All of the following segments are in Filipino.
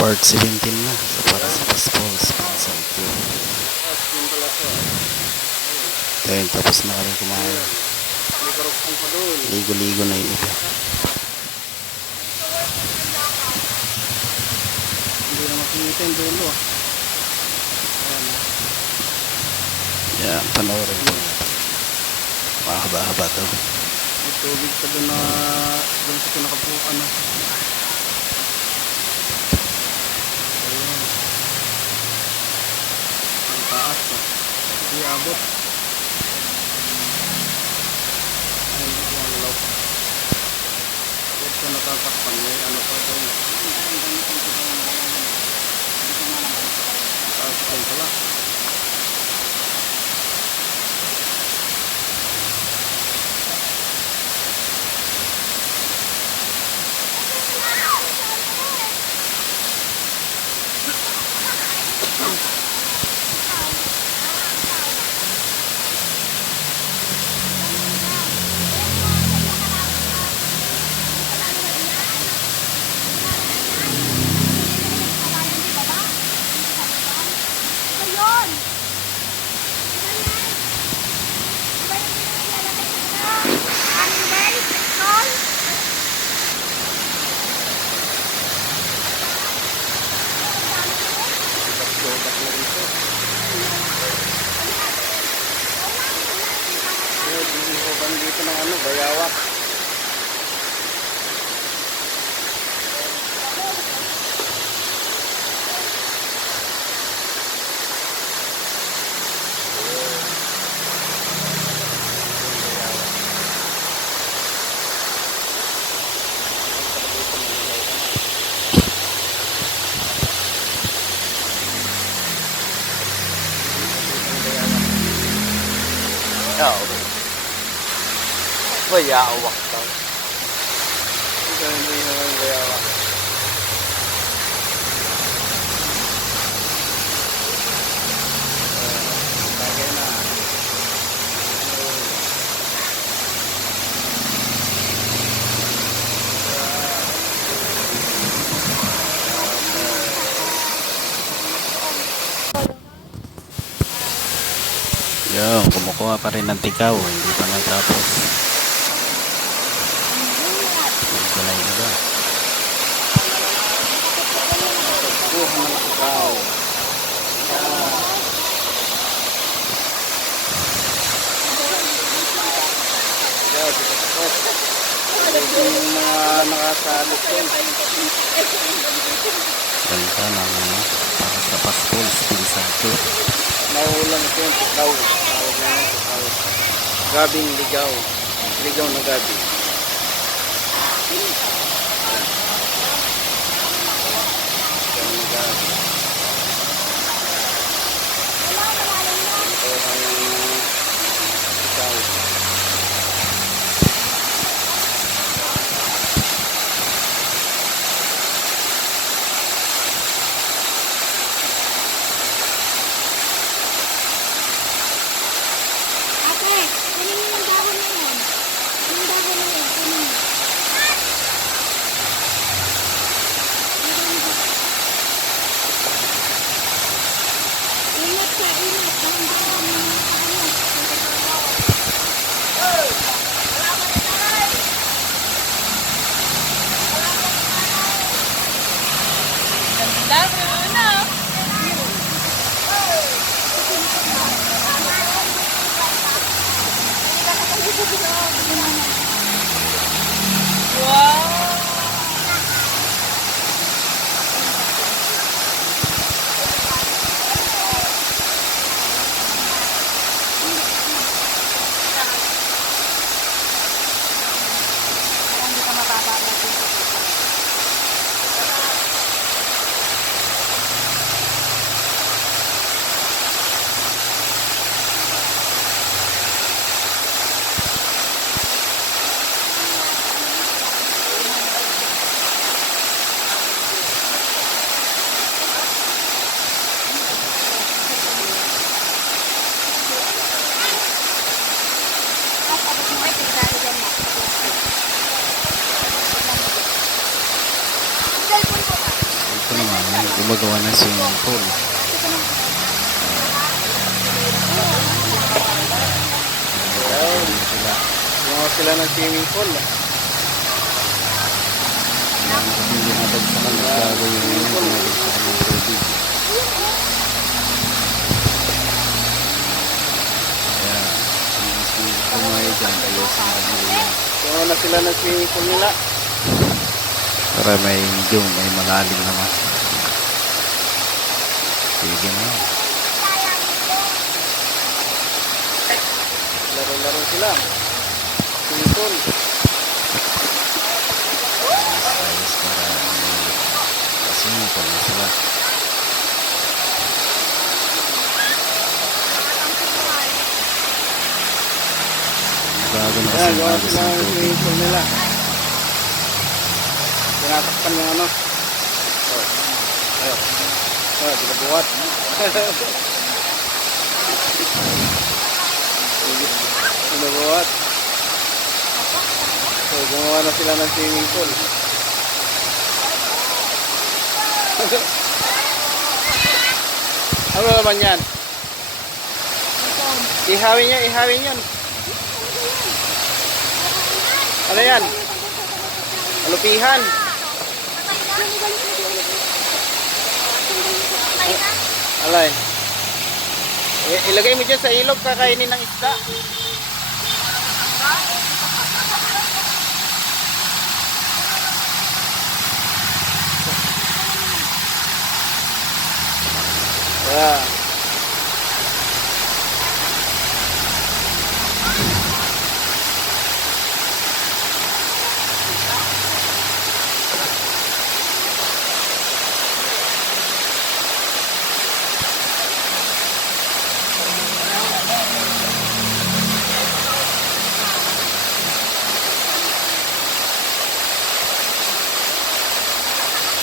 Part 17 na. So para sa Passpals, Pinsan 2. Ito yun, tapos na kami kumain. Ligo-ligo na yung iba. Hindi na makikita yung dulo. Yan, panoorin po natin. Mahaba-haba to. May tubig pa doon sa pinakapo, Ayun. Ang taas na. Hindi abot. Ayun ito ang law. Ito natatakpan. May pa doon. Taas doon pala. Dito ng bayawak. Bayawak daw. Ito hindi naman bayawak. Bagay na. Yan, kumukuha pa rin ng tikaw. Hindi pa natapos. Ito na yung iba. Buhan ng ikaw. Yung mga nakasalit din. Ganda ng para sa Passpals, Pinsan 2. Nauulan ito yung tikaw. Tawag na yung tikaw. Gabing ligaw. Ligaw na gabi. Ligaw na gabi. Ito ang tikaw. Ate, kunin mo yung dahon na yun. Yung dahon na naman, gumagawa ng swimming pool. Ayan. Sila. Gumawa sila ng swimming pool. Yan, kasi dinadagsakan ng bago yung dinadagsakan ng tubig. Kaya, kung gusto kumain dyan, ayusin na nila yan. Gumawa na sila ng swimming pool nila. Para may malalim naman. Sige na. Laro-laro sila. Swimming pool. Ayos para swimming pool na sila. Bago na kasi Ayan, gawa bago sila sa ng tubig. swimming pool nila. Tinatakpan yung ano. Oh. Ayan. Oh, binabuhat. Binabuhat. So, gumawa na sila ng swimming pool. Ano naman yan? Ihawin yan. Ano yan? Alupihan. Alay. Ilagay mo dyan sa ilog, kakainin ng isda. Yeah.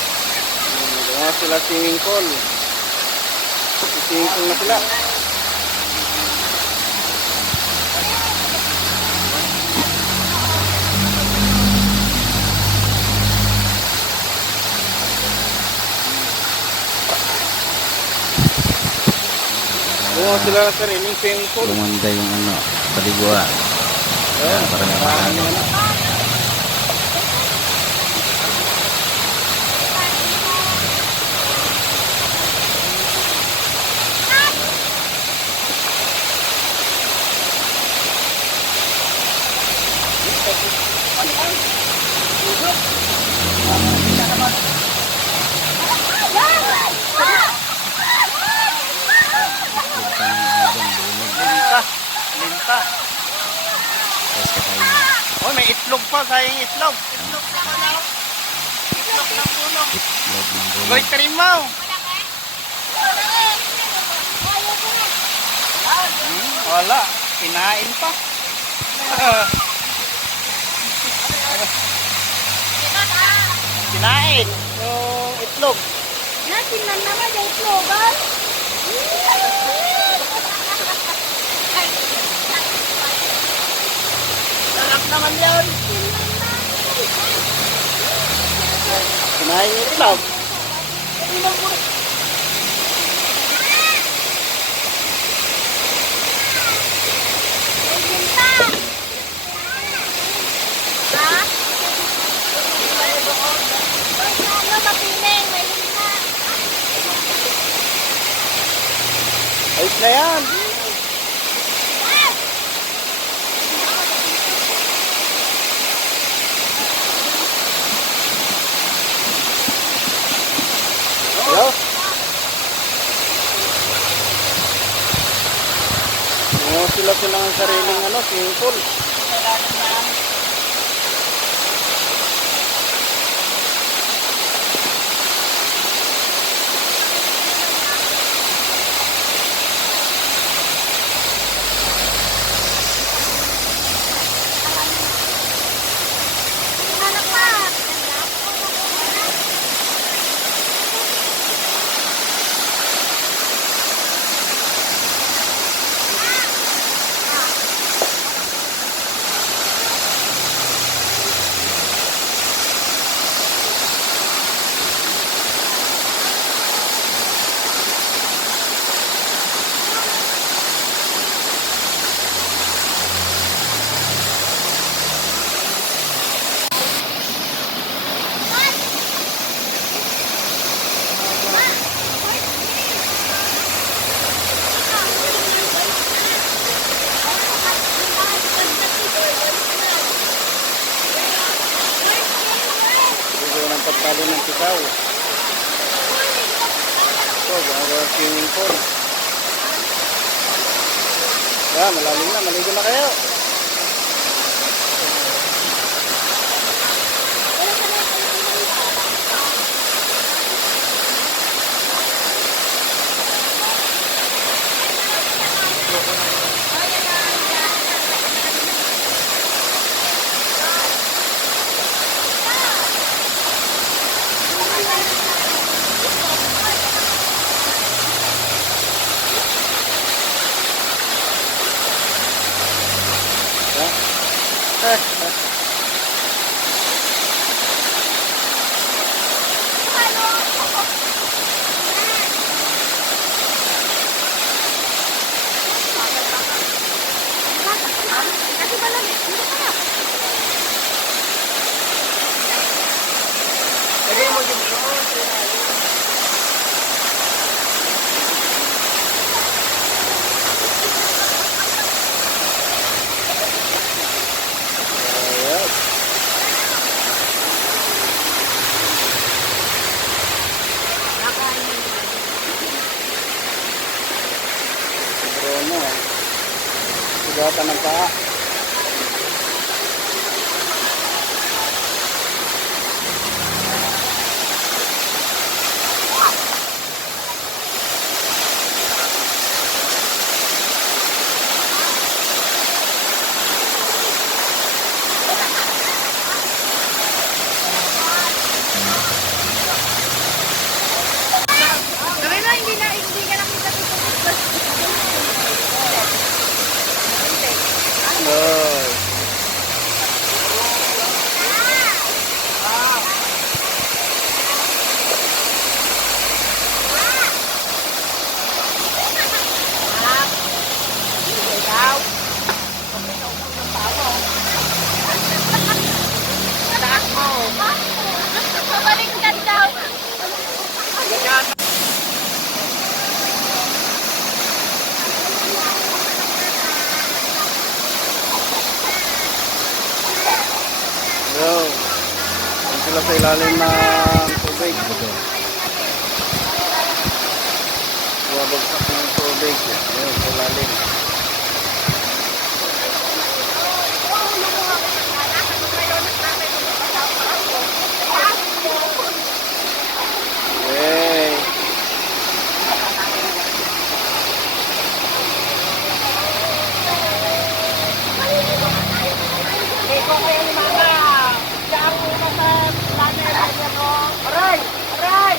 Gumawa sila swimming pool. Swimming pool na sila. Gumawa sila ng sariling swimming pool. Lumanda yung ano, paliguan. Ayan, para may Marami makakain. ano. Huwag ka ng agan, bunog. Linta. Tapos kakain. Oh, may itlog pa, sayang itlog. Itlog ng bunog. Goy karimaw. Wala, kinain pa. Kinain yung itlog. Natin na naman yung slogan. Sarap naman yan. Kinain yung itlog. Ha? Ano, mapiling, may lima. Ayos na yan. Hello? Sila ng sariling ano, swimming pool. Anak pa. ilalim ng tikaw. Ito, gagawa swimming pool. Malalim na, maligo na kayo. Lagay mo din ito. Ayan. Bruno. Sugatan ng paa. Gawin mo, hindi ka nakita dito. Nice. Pabaliktad daw. Yo. Ang sila sa ilalim ng tubig. Bumabagsak ng tubig. Ayun, sa ilalim. Yay. Aray! Aray!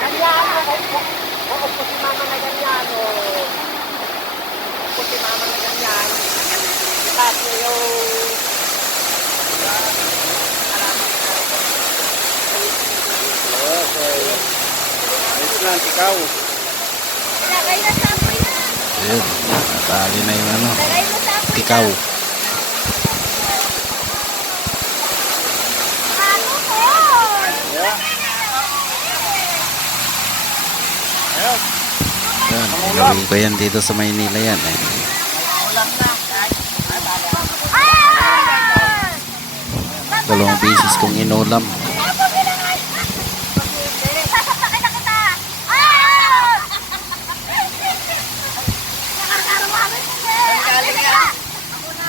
Ganyan! Oo po si mama na ganyan. Oo po si mama na ganyan. Tapos yung... Okay. Ayos lang, ikaw. Lagay na sa apoy na. Ayun, natali na yung ano, Lagay mo sa apoy tikaw. Ano po? Yeah. Ayos. Ayun, gawin ko yan dito sa Maynila yan eh. Ah! 2 beses kong inulam. Sasasakin na kita! Ah! Nakakaramami mo eh! Galing yan!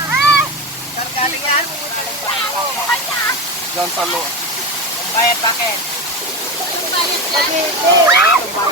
Ah! Galing yan? Diyan sa loob. Bayad bakit? Bayad yan?